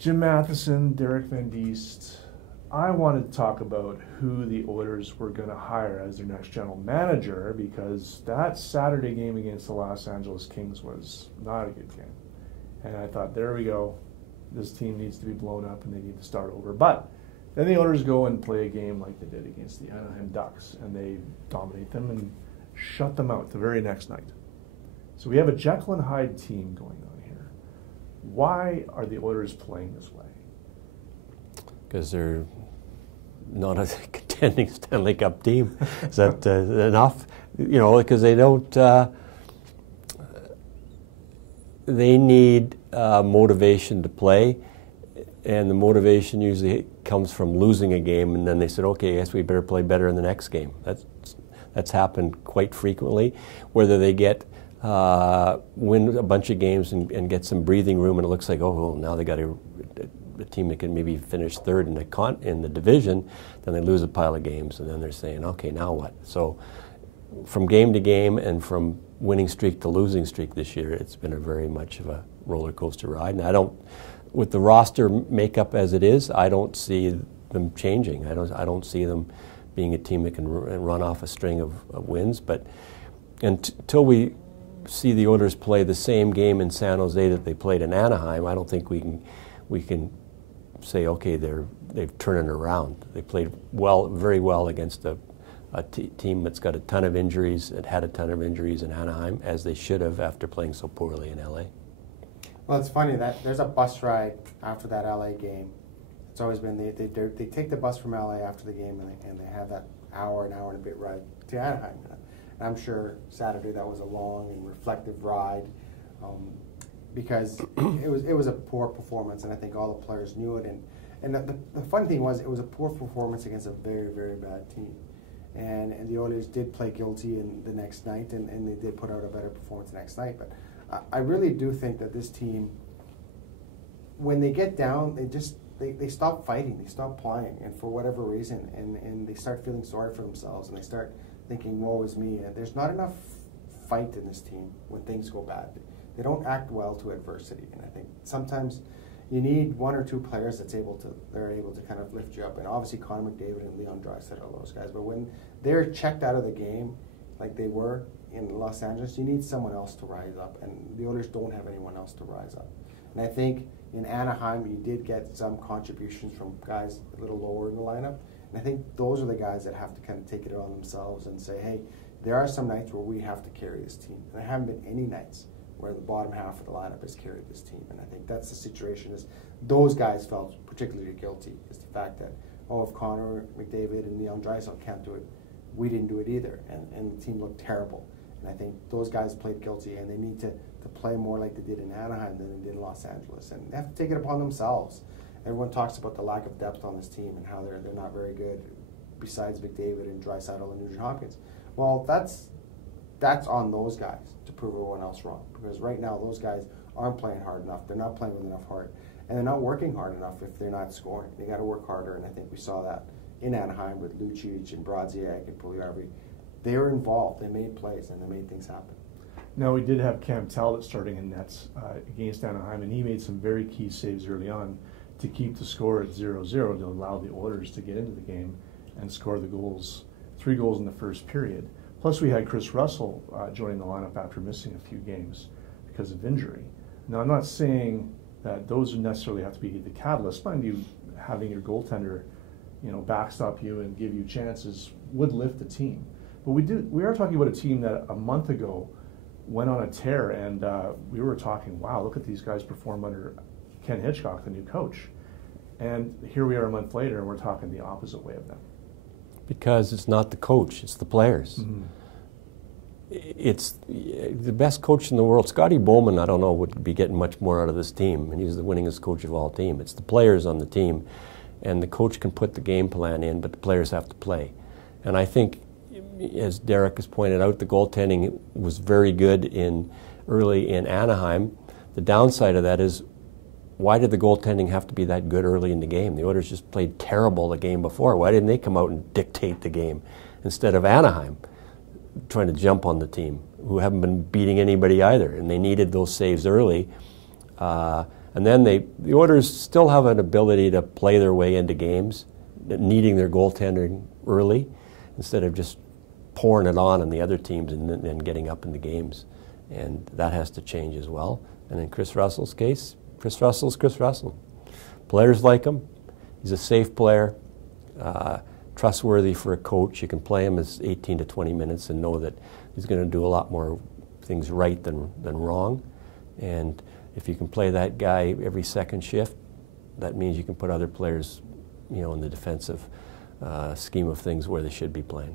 Jim Matheson, Derek Van Diest. I wanted to talk about who the Oilers were going to hire as their next general manager, because that Saturday game against the Los Angeles Kings was not a good game. And I thought, there we go. This team needs to be blown up and they need to start over. But then the Oilers go and play a game like they did against the Anaheim Ducks, and they dominate them and shut them out the very next night. So we have a Jekyll and Hyde team going on here. Why are the Oilers playing this way? Because they're not a contending Stanley Cup team. Is that enough? You know, because they don't. They need motivation to play, and the motivation usually comes from losing a game, and then they said, okay, I guess we better play better in the next game. That's happened quite frequently. Whether they get win a bunch of games and get some breathing room, and it looks like, oh, well, now they got a team that can maybe finish third in the division, then they lose a pile of games, and then they're saying, okay, now what? So from game to game and from winning streak to losing streak this year, it's been a very much of a roller coaster ride. And I don't, with the roster makeup as it is, I don't see them changing. I don't see them being a team that can run off a string of wins. But until we see the Oilers play the same game in San Jose that they played in Anaheim, I don't think we can say, okay, they've turned it around. They played very well against a team that's got a ton of injuries. It had a ton of injuries in Anaheim, as they should have after playing so poorly in LA. Well, it's funny that there's a bus ride after that LA game. It's always been they take the bus from LA after the game, and they have that hour and a bit ride to Anaheim. And I'm sure Saturday that was a long and reflective ride, because it was a poor performance, and I think all the players knew it. And the fun thing was, it was a poor performance against a very, very bad team. And the Oilers did play guilty in the next night, and they did put out a better performance the next night. But I really do think that this team, when they get down, they stop fighting, they stop playing, and for whatever reason, and they start feeling sorry for themselves, and they start thinking, woe is me. And there's not enough fight in this team when things go bad. They don't act well to adversity, and I think sometimes you need one or two players they're able to kind of lift you up. And obviously Connor McDavid and Leon Draisaitl are those guys. But when they're checked out of the game, like they were in Los Angeles, you need someone else to rise up. And the Oilers don't have anyone else to rise up. And I think in Anaheim, you did get some contributions from guys a little lower in the lineup. And I think those are the guys that have to kind of take it on themselves and say, hey, there are some nights where we have to carry this team. And there haven't been any nights where the bottom half of the lineup has carried this team. And I think that's the situation, is those guys felt particularly guilty, is the fact that, oh, if Connor McDavid and Leon Draisaitl can't do it, we didn't do it either. And the team looked terrible. And I think those guys played guilty, and they need to play more like they did in Anaheim than they did in Los Angeles. And they have to take it upon themselves. Everyone talks about the lack of depth on this team and how they're not very good besides McDavid and Draisaitl and Nugent Hopkins. Well, that's on those guys to prove everyone else wrong, because right now those guys aren't playing hard enough. They're not playing with enough heart, and they're not working hard enough if they're not scoring. They got to work harder, and I think we saw that in Anaheim with Lucic and Brodziak and Puljujarvi. They were involved. They made plays, and they made things happen. Now, we did have Cam Talbot starting in nets against Anaheim, and he made some very key saves early on to keep the score at 0-0 to allow the Oilers to get into the game and score the goals, 3 goals in the first period. Plus, we had Chris Russell joining the lineup after missing a few games because of injury. Now, I'm not saying that those necessarily have to be the catalyst. Mind you, having your goaltender, backstop you and give you chances would lift the team. But we are talking about a team that a month ago went on a tear, and we were talking, wow, look at these guys perform under Ken Hitchcock, the new coach. And here we are a month later, and we're talking the opposite way of them. Because it's not the coach, it's the players. Mm-hmm. It's the best coach in the world. Scotty Bowman, I don't know, would be getting much more out of this team, and he's the winningest coach of all team. It's the players on the team, and the coach can put the game plan in, but the players have to play. And I think, as Derek has pointed out, the goaltending was very good early in Anaheim. The downside of that is, why did the goaltending have to be that good early in the game? The Oilers just played terrible the game before. Why didn't they come out and dictate the game instead of Anaheim trying to jump on the team, who haven't been beating anybody either? And they needed those saves early. And then the Oilers still have an ability to play their way into games, needing their goaltender early instead of just pouring it on the other teams and then getting up in the games. And that has to change as well. And in Chris Russell's case, Chris Russell's Chris Russell. Players like him. He's a safe player, trustworthy for a coach. You can play him as 18 to 20 minutes and know that he's going to do a lot more things right than wrong. And if you can play that guy every second shift, that means you can put other players, in the defensive scheme of things where they should be playing.